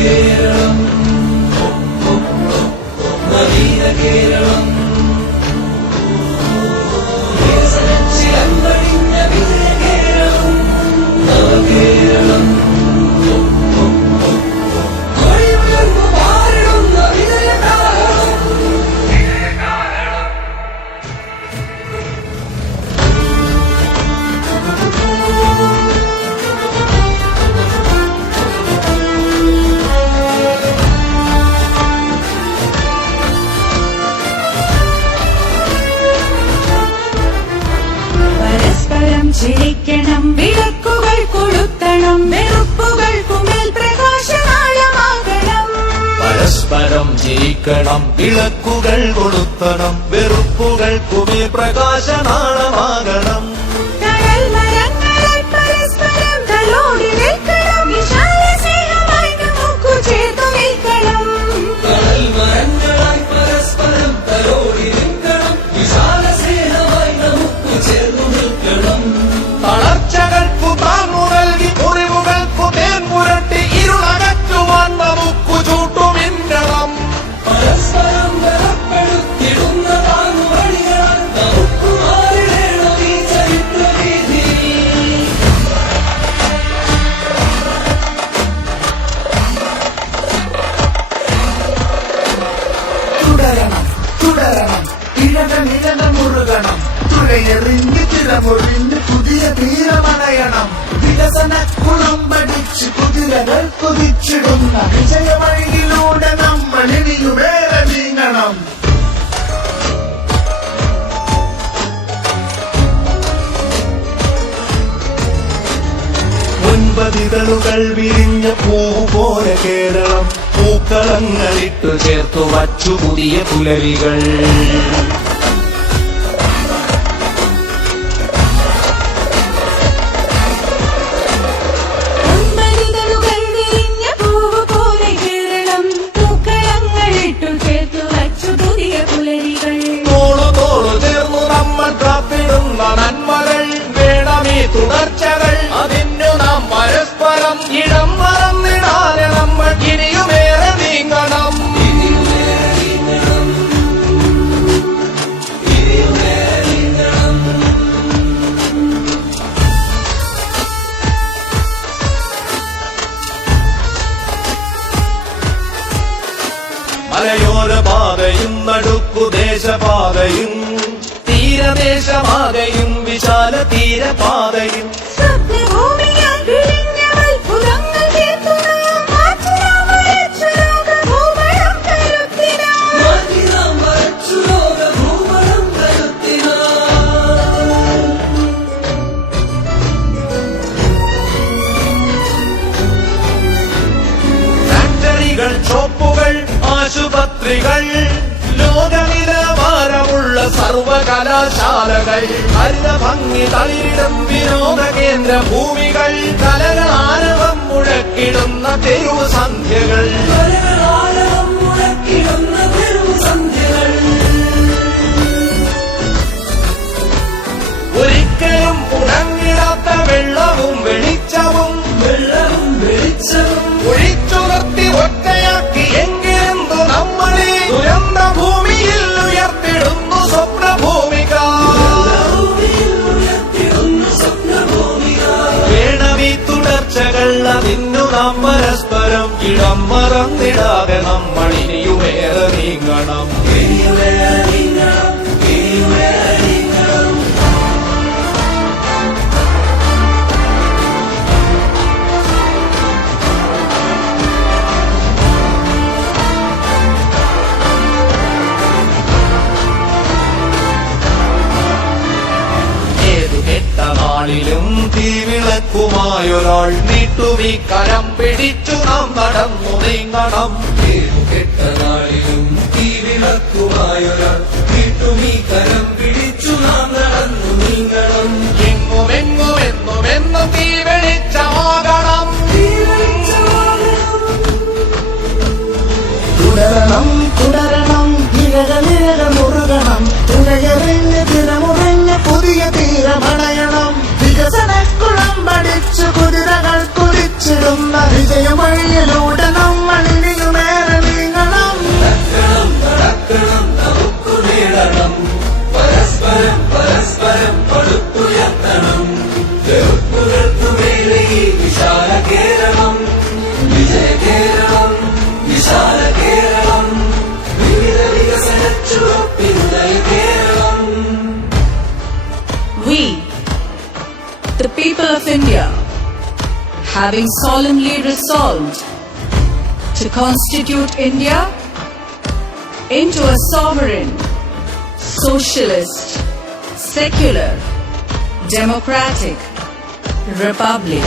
കേരളം നവീന കേരളം ചിലമ്പടിഞ്ഞ വിജയ കേരളം നവകേരളം കൊടിയുയർന്നു പാറിടുന്ന വിജയകാലം ചിരിക്കണം വിളക്കുകൾ കൊളുത്തണം വെറുപ്പുകൾക്കുമേൽ പ്രകാശനാളമാകണം പരസ്പരം ജയിക്കണം വിളക്കുകൾ കൊളുത്തണം വെറുപ്പുകൾക്കുമേൽ പ്രകാശനാളമാകണം തണൽ മരങ്ങളാൽ പരസ്പരം തലോടി നിൽക്കണം വിശാല സ്നേഹമായി നമുക്ക് ചേർന്നു നിൽക്കണം തണൽ മരങ്ങളായി പരസ്പരം തലോടി നിൽക്കണം വിശാല സ്നേഹമായി നമുക്ക് ചേർന്നു നിൽക്കണം തളർച്ചകൾക്കു താങ്ങു നൽകി മുറിവുകൾക്കു തേൻപുരട്ടി ഇരുളകറ്റുവാൻ നമുക്ക് ചൂട്ടുമിന്നണം പരസ്പരം ബലപ്പെടുത്തിടുന്ന താങ്ങുവഴികളാൽ നമുക്ക് മാറിടേണം ഈ ചരിത്രവീഥി തുടരണം തുടരണം ഇഴകമിഴക മുറുകണം തുഴയെറിഞ്ഞ് തിരമൊഴിഞ്ഞ് പുതിയ തീരമണയണം വികസന കുളമ്പടിച്ച് കുതിരകൾ കുതിച്ചിടുന്ന വിജയവഴിയിലൂടെ നമ്മൾ ഇനിയുമേറെ നീങ്ങണം മുൻപതിതളുകൾ വിരിഞ്ഞ പൂവ് പോലെ കേരളം പൂക്കളങ്ങളിട്ടു ചേർത്തു വച്ചു പുതിയ പുലരികൾ മുൻപതിതളുകൾ വിരിഞ്ഞ പൂവ് പോലെ കേരളം പൂക്കളങ്ങളിട്ടു ചേർത്തു വച്ചു പുതിയ പുലരികൾ തോളു തോളു ചേർന്നു നമ്മൾ കാത്തിടുന്ന നന്മകൾ വേണമീ തുടർച്ചകൾ അതിനു നാം പരസ്പരം ഇടം മറന്നിടാതെ നമ്മൾ ഇനിയുമേറെ നീങ്ങണം മലയോര പാതയും നടുക്കു ദേശപാതയും തീരദേശമാകയും വിശാല തീരപാതയും സ്വപ്നഭൂമിയാൽ വിരിഞ്ഞ അത്ഭുതങ്ങൾ തീർത്തുനാം മാറ്റിനാം വരച്ചു ലോകഭൂപടം കരുത്തിനാം ഫാക്ടറികൾ ഷോപ്പുകൾ ആശുപത്രികൾ ലോകനിലവാരമുള്ള സർവകലാശാലകൾ ഹരിത ഭംഗി തളിരിടം വിനോദ കേന്ദ്ര ഭൂമികൾ കലകളാരവം മുഴക്കിടുന്ന തെരുവ് സന്ധ്യകൾ ഒരിക്കലും മുടങ്ങിടാത്ത വെള്ളവും വെളിച്ചവും ഒഴിച്ചുണർത്തി ഒറ്റയാക്കി എങ്കിലെന്തു നമ്മളെ ദുരന്ത ഭൂമിയിൽ ഉയർത്തിടുന്നു സ്വപ്നഭൂമിക വേണമീ തുടർച്ചകൾ അതിന്നു നാം പരസ്പരം ഇടം മറന്നിടാതെ നമ്മൾ ഇനിയുമേറെ നീങ്ങണം നാളിലും തീവിളക്കുമായൊരാൾ നീട്ടുമീ കരം പിടിച്ചു നാം നടന്നു നീങ്ങണം കെട്ട നാളിലും തീവിളക്കുമായൊരാൾ നീട്ടുമീ കരം പിടിച്ചു നാം നടന്നു നീങ്ങണം എങ്ങുമെന്നും തീ വെളിച്ചമാകണം തുടരണം തുടരണം ഇഴകമിഴക മുറുകണം തുഴയെറിഞ്ഞ് തിരമുറിഞ്ഞ് പുതിയ തീരമണയണം വികസന കുളമ്പടിച്ചു കുതിരകൾ കുതിച്ചിടുന്ന വിജയമഴിയിലൂടെ നമ്മൾ വിശാല കേരളം, വിജയ കേരളം, വിശാല കേരളം, വിവിധ വികസന ചുവപ്പിനുദയ Keralam. We, the people of India, having solemnly resolved to constitute India into a sovereign, socialist, secular, democratic republic,